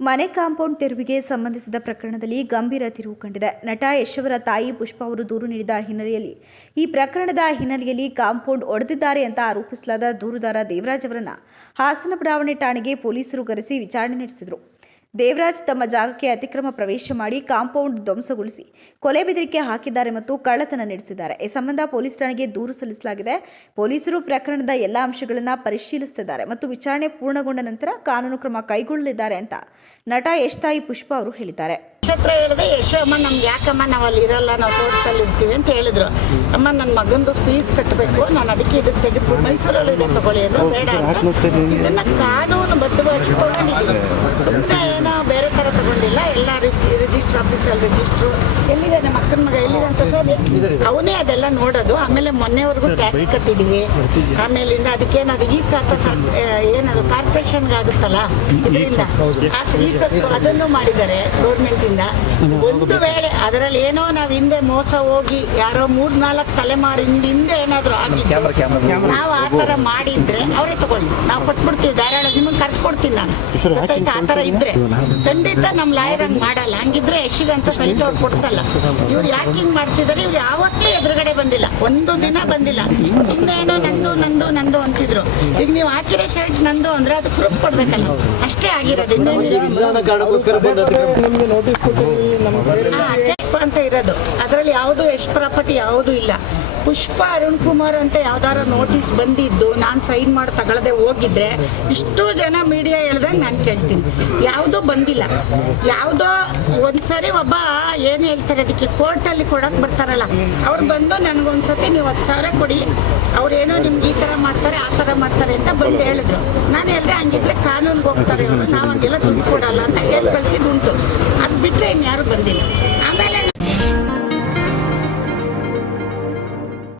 ಮನೆ ಕಾಂಪೌಂಡ್ ತೆರವಿಗೆ ಸಂಬಂಧಿಸಿದ ಪ್ರಕರಣದಲ್ಲಿ ಗಂಭೀರ ತಿರುವು ಕಂಡಿದೆ. ನಟ ಯಶ್ ಅವರ ತಾಯಿ ಪುಷ್ಪಾ ಅವರು ದೂರು ನೀಡಿದ ಹಿನ್ನೆಲೆಯಲ್ಲಿ ಈ ಪ್ರಕರಣದ ಹಿನ್ನೆಲೆಯಲ್ಲಿ ಕಾಂಪೌಂಡ್ ಒಡೆದಿದ್ದಾರೆ ಅಂತ ಆರೋಪಿಸಲಾದ ದೂರುದಾರ ದೇವರಾಜ್ ಅವರನ್ನ ಹಾಸನ ಬಡಾವಣೆ ಠಾಣೆಗೆ ಪೊಲೀಸರು ಕರೆಸಿ ವಿಚಾರಣೆ ನಡೆಸಿದರು. ದೇವರಾಜ್ ತಮ್ಮ ಜಾಗಕ್ಕೆ ಅತಿಕ್ರಮ ಪ್ರವೇಶ ಮಾಡಿ ಕಾಂಪೌಂಡ್ ಧ್ವಂಸಗೊಳಿಸಿ ಕೊಲೆ ಬೆದರಿಕೆ ಹಾಕಿದ್ದಾರೆ ಮತ್ತು ಕಳ್ಳತನ ನಡೆಸಿದ್ದಾರೆ. ಈ ಸಂಬಂಧ ಪೊಲೀಸ್ ಠಾಣೆಗೆ ದೂರು ಸಲ್ಲಿಸಲಾಗಿದೆ. ಪೊಲೀಸರು ಪ್ರಕರಣದ ಎಲ್ಲ ಅಂಶಗಳನ್ನು ಪರಿಶೀಲಿಸುತ್ತಿದ್ದಾರೆ ಮತ್ತು ವಿಚಾರಣೆ ಪೂರ್ಣಗೊಂಡ ನಂತರ ಕಾನೂನು ಕ್ರಮ ಕೈಗೊಳ್ಳಲಿದ್ದಾರೆ ಅಂತ ನಟ ಯಶ್ ತಾಯಿ ಪುಷ್ಪಾ ಅವರು ಹೇಳಿದ್ದಾರೆ. ನಕ್ಷತ್ರ ಹೇಳಿದೆ, ಯಶಮ್ಮ ನಮ್ಗೆ ಯಾಕಮ್ಮ ನಾವು ಅಲ್ಲಿ ಇರಲ್ಲ, ನಾವು ತೋಟದಲ್ಲಿ ಇರ್ತೀವಿ ಅಂತ ಹೇಳಿದ್ರು. ಅಮ್ಮ ನನ್ನ ಮಗಂದು ಫೀಸ್ ಕಟ್ಟಬೇಕು, ನಾನು ಅದಕ್ಕೆ ಇದಕ್ಕೆ ತೆಗೆದು ಮೈಸೂರಲ್ಲಿ ಇದೆ ತಗೊಳ್ಳಿ ಅದು ಬೇಡ ಅಂತ ಇದನ್ನ ಕಾನೂನು ಬದ್ಧವಾಗಿ ತಗೊಂಡಿದ್ದೀವಿ. ಸುಮ್ಮನೆ ಏನೋ ಬೇರೆ ಥರ ತಗೊಂಡಿಲ್ಲ. ಎಲ್ಲ ರಿಜಿಸ್ಟರ್ ಆಫೀಸಲ್ಲಿ ರಿಜಿಸ್ಟ್ರು ಎಲ್ಲಿದೆ ನಮ್ಮ ಅಕ್ಕನ ಮಗ ಎಲ್ಲಿದೆ ಅಂತ ಸರಿ ಅವನೇ ಅದೆಲ್ಲ ನೋಡೋದು. ಆಮೇಲೆ ಮೊನ್ನೆವರೆಗೂ ಟ್ಯಾಕ್ಸ್ ಕಟ್ಟಿದ್ದೀವಿ. ಆಮೇಲಿಂದ ಅದಕ್ಕೇನದು ಈ ಖಾತೆ ಏನದು ಕಾರ್ಪೊರೇಷನ್ಗೆ ಆಗುತ್ತಲ್ಲ, ಇದರಿಂದ ಈ ಸತ್ತು ಅದನ್ನು ಮಾಡಿದ್ದಾರೆ ಗೌರ್ಮೆಂಟಿಂದ. ಒಂದು ವೇಳೆ ಅದರಲ್ಲಿ ಏನೋ ನಾವು ಹಿಂದೆ ಮೋಸ ಹೋಗಿ ಯಾರೋ 3-4 ತಲೆಮಾರು ಹಿಂದೆ ಏನಾದರೂ ಆಗಿದ್ದು ನಾವು ಆ ಥರ ಮಾಡಿದ್ರೆ ಅವರೇ ತಗೊಳ್ಳಿ, ನಾವು ಕೊಟ್ಬಿಡ್ತೀವಿ ಧಾರಾಳ, ನಿಮಗೆ ಖರ್ಚು ಕೊಡ್ತೀನಿ ನಾನು. ಗೊತ್ತಾಯ್ತಾ? ಆ ಥರ ಇದ್ರೆ ಖಂಡಿತ ನಮ್ಮ ಲಾಯರ್ ಹಂಗೆ ಮಾಡಲ್ಲ. ಹಂಗಿದ್ರೆ ಯಶಿಗಂತ ಸಹಿತ ಅವ್ರು ಕೊಡ್ಸಲ್ಲ. ಇವ್ರು ಯಾಕೆ ಹಿಂಗೆ ಮಾಡ್ತಿದ್ದಾರೆ? ಇವ್ರು ಯಾವತ್ತೂ ಎದುರುಗಡೆ ಬಂದಿಲ್ಲ, ಒಂದು ದಿನ ಬಂದಿಲ್ಲ. ಸುಮ್ಮನೆ ಏನೋ ನಂದು ಅಂತಿದ್ರು. ಈಗ ನೀವು ಹಾಕಿರೋ ಶರ್ಟ್ ನಂದು ಅಂದ್ರೆ ಅದು ಪ್ರೂಫ್ ಕೊಡ್ಬೇಕಲ್ಲ, ಅಷ್ಟೇ ಆಗಿರೋದು. ಅಂತ ಇರೋದು ಅದರಲ್ಲಿ ಯಾವುದು ಯಶ್ ಪ್ರಾಪರ್ಟಿ ಯಾವುದೂ ಇಲ್ಲ. ಪುಷ್ಪಾ ಅರುಣ್ ಕುಮಾರ್ ಅಂತ ಯಾವ್ದಾರ ನೋಟಿಸ್ ಬಂದಿದ್ದು ನಾನು ಸೈನ್ ಮಾಡಿ ತಗೊಳ್ಳದೆ ಹೋಗಿದ್ರೆ ಇಷ್ಟು ಜನ ಮೀಡಿಯಾ ಹೇಳ್ದಂಗೆ ನಾನು ಕೇಳ್ತೀನಿ. ಯಾವುದೂ ಬಂದಿಲ್ಲ. ಯಾವುದೋ ಒಂದ್ಸರಿ ಒಬ್ಬ ಏನು ಹೇಳ್ತಾರೆ ಅದಕ್ಕೆ ಕೋರ್ಟಲ್ಲಿ ಕೊಡೋಕೆ ಬರ್ತಾರಲ್ಲ, ಅವ್ರು ಬಂದು ನನಗೊಂದ್ಸತಿ ನೀವು 10,000 ಕೊಡಿ, ಅವ್ರೇನೋ ನಿಮ್ಗೆ ಈ ಥರ ಮಾಡ್ತಾರೆ ಆ ಥರ ಮಾಡ್ತಾರೆ ಅಂತ ಬಂದು ಹೇಳಿದ್ರು. ನಾನು ಹೇಳಿದೆ ಹಂಗಿದ್ರೆ ಕಾನೂನಿಗೆ ಹೋಗ್ತಾರೆ ಅವರು, ನಾವು ಹಂಗೆಲ್ಲ ದುಡ್ಡು ಕೊಡಲ್ಲ ಅಂತ ಹೇಳಿ ಕಳಿಸಿದ್ದುಂಟು. ಅದು ಬಿಟ್ಟರೆ ಇನ್ಯಾರು ಬಂದಿಲ್ಲ.